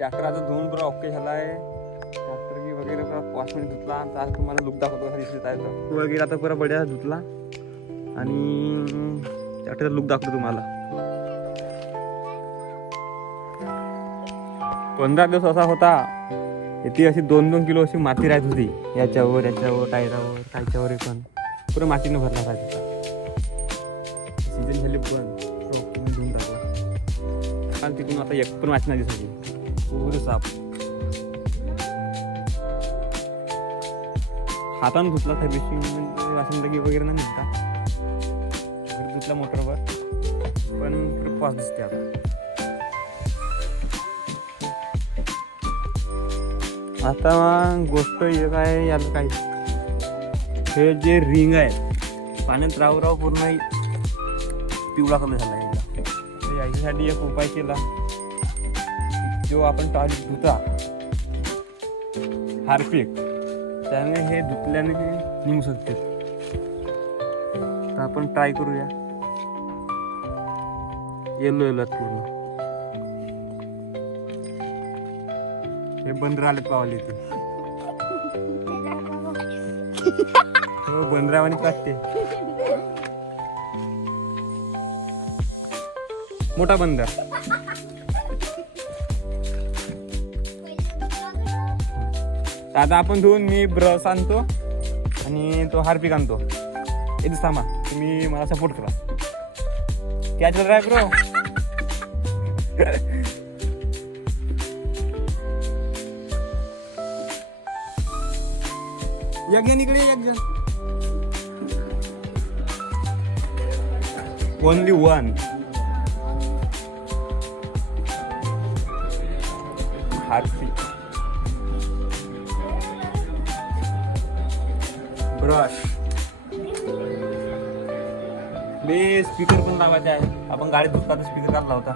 Tractor आता धुवून पुरा ओके झाला आहे. ट्रॅक्टर की वगैरे पुरा वॉशमध्ये धुतला. आता तुम्हाला लुक दाखवतो कसा दिसत आहे तर वगैरे आता पुरा बढिया धुतला आणि ट्रॅक्टरचा लुक दाखवतो तुम्हाला. 15 दिवस असा होता, ती अशी 2-2 किलो अशी माती राहत होती याच्यावर टायरावर कायच्यावर पण पुरं मातीनं भरला पाहिजे. सीजन झाली पण तुम्ही धुवून टाकला आणि तिथून आता एक पण वाचना दिसली पुरं साफ. हातानं धुतला तर बेसिंग म्हणजे वासनदागी वगैरे नाही निघता, धुतला मोटरवर पण पुरं पास दिसते. आता गोष्ट एक आहे याला काय, हे जे रिंग आहे पाण्यात राव पूर्ण पिवळा कलर झाला आहे. तर याच्यासाठी एक उपाय केला, जो आपण टॉयलेट धुता हार्पिक त्याने हे धुतल्याने हे निघू शकते. तर आपण ट्राय करूया. येलो पूर्ण हे बंदर आलेत पावले ते बंदरावानी काटते. मोठा बंदर आता आपण धुवून मी ब्रश आणतो आणि तो हार्पिक आणतो. एक सामा तुम्ही मला सपोर्ट करा. क्या चल रहा है ब्रो? एक जण इकडे एक जण. Only one Harpic brush. बे स्पीकर पण लावायचा आहे. आपण गाडी धुता तर स्पीकर काढला होता.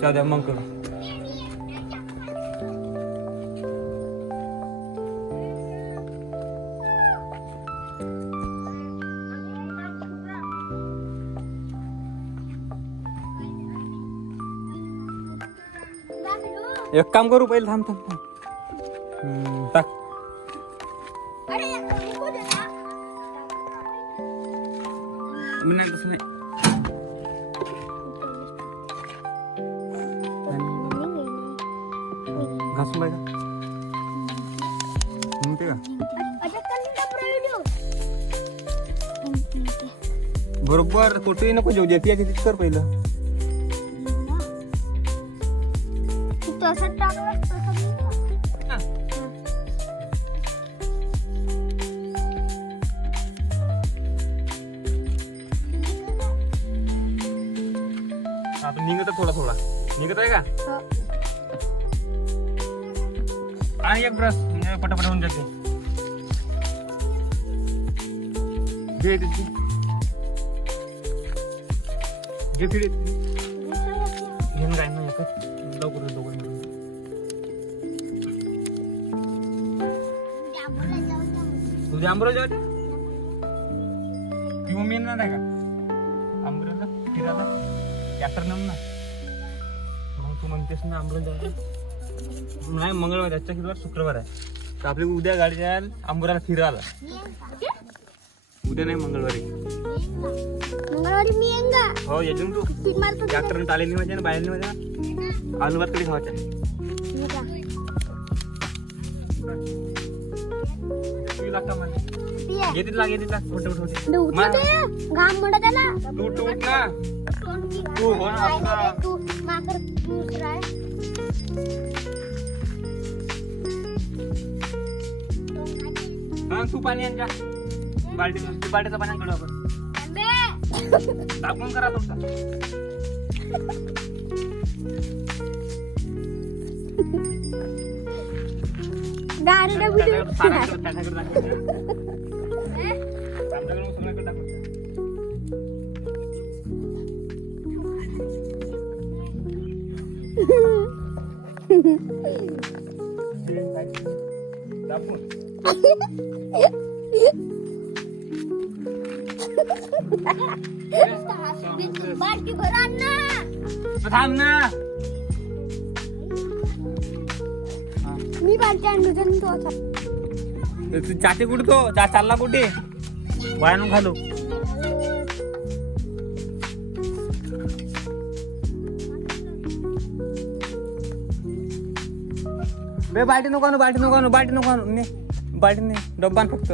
चल द्या मग करू. एक काम करू पहिले. थांब टाक. नाही तसं नाही. घासून बाय का म्हणते का बरोबर. कुठेही नको जेव जेती आहे तिथे कर पहिलं. आता निघत थोडा निघत आहे का? आणि एक ब्रश म्हणजे पटापट होऊन जाते. घे त्याची घे फिरी घेऊन काय ना एकच लवकर दोघं. तुझ्या आंबोला जाते किंवा मी येणार आहे का आंबोला फिरायला? ट्रॅक्टर नेम ना मग तू म्हणतेस ना आंबोला जायचं नाही. मंगळवार आजच्या किती शुक्रवार आहे तर आपली उद्या गाडी जाईल आंबोऱ्याला फिरायला. उद्या नाही मंगळवारी मी येंगा. हो येतो तू. ट्रॅक्टर टाले नाही माझ्या बाहेर नाही माझ्या आलूभात कधी खावायचा घेतीत लाग छोटे घाम म्हणत त्याला तू टूट ना तू हो ना तू माकर दुसरा तू पाणी आणजा बाल्टीचं पाणी आणतो आपण टाकून करा तुमचा. बाटली भर आण ना. थांब ना. मी बालच्या अंडून तो असा. तू चाटे कुठे तो चालला कुठे बाहेरून घालो. बे बाटी नको आणू बाटी नको आणू बाटी नको आणू ने बाटी नाही डब्बा आण फक्त.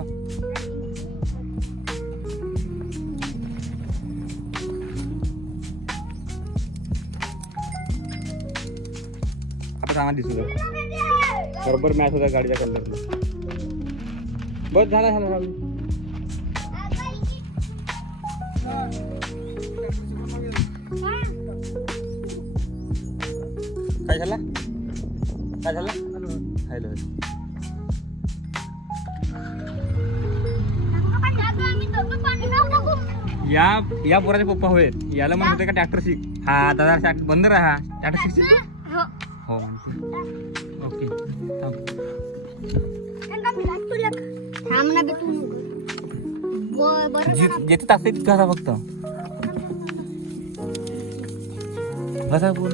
आता चांगला दिसू दे. बरोबर मॅच होता गाडीच्या कलरला. बस झाला झाला झाला. काय झाला काय झालं हॅलो. या पोराचे पप्पा होय. याला म्हणत होते का ट्रॅक्टर शिक. हा दादा बंद राहा ट्रॅक्टर शिक. हो ओके थांब ना बे तू. जिथे टाकते तिथे घासा फक्त. घासा बोल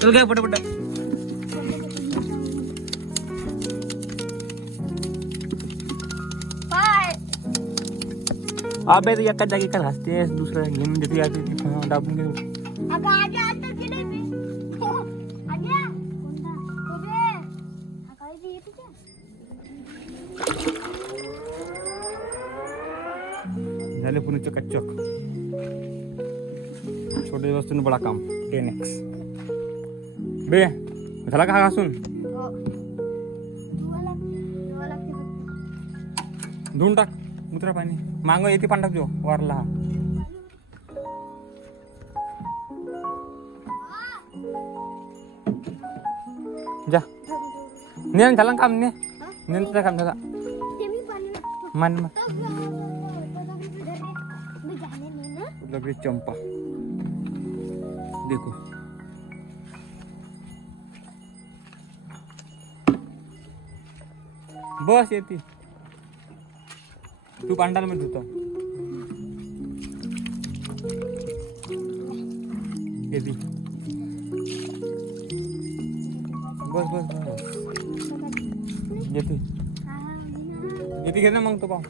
चल काय पटापट. अबे तू एकाच जागी का घासतेस दुसऱ्या घेऊन देते दाबून घे. झाले पुणे चकचक. छोटे वस्तू बडा काम 10x. बे झाला का घासून धुवून टाक मुत्रा पाणी मांग येते पाणी टाक जो वारला. जा ने झाला काम ने ने काम झाला मान लगे चंपा देखो. बस येते तू पांडाल मध्ये होता येते. बस बस बस येते येते घे ना मग तो पाहू.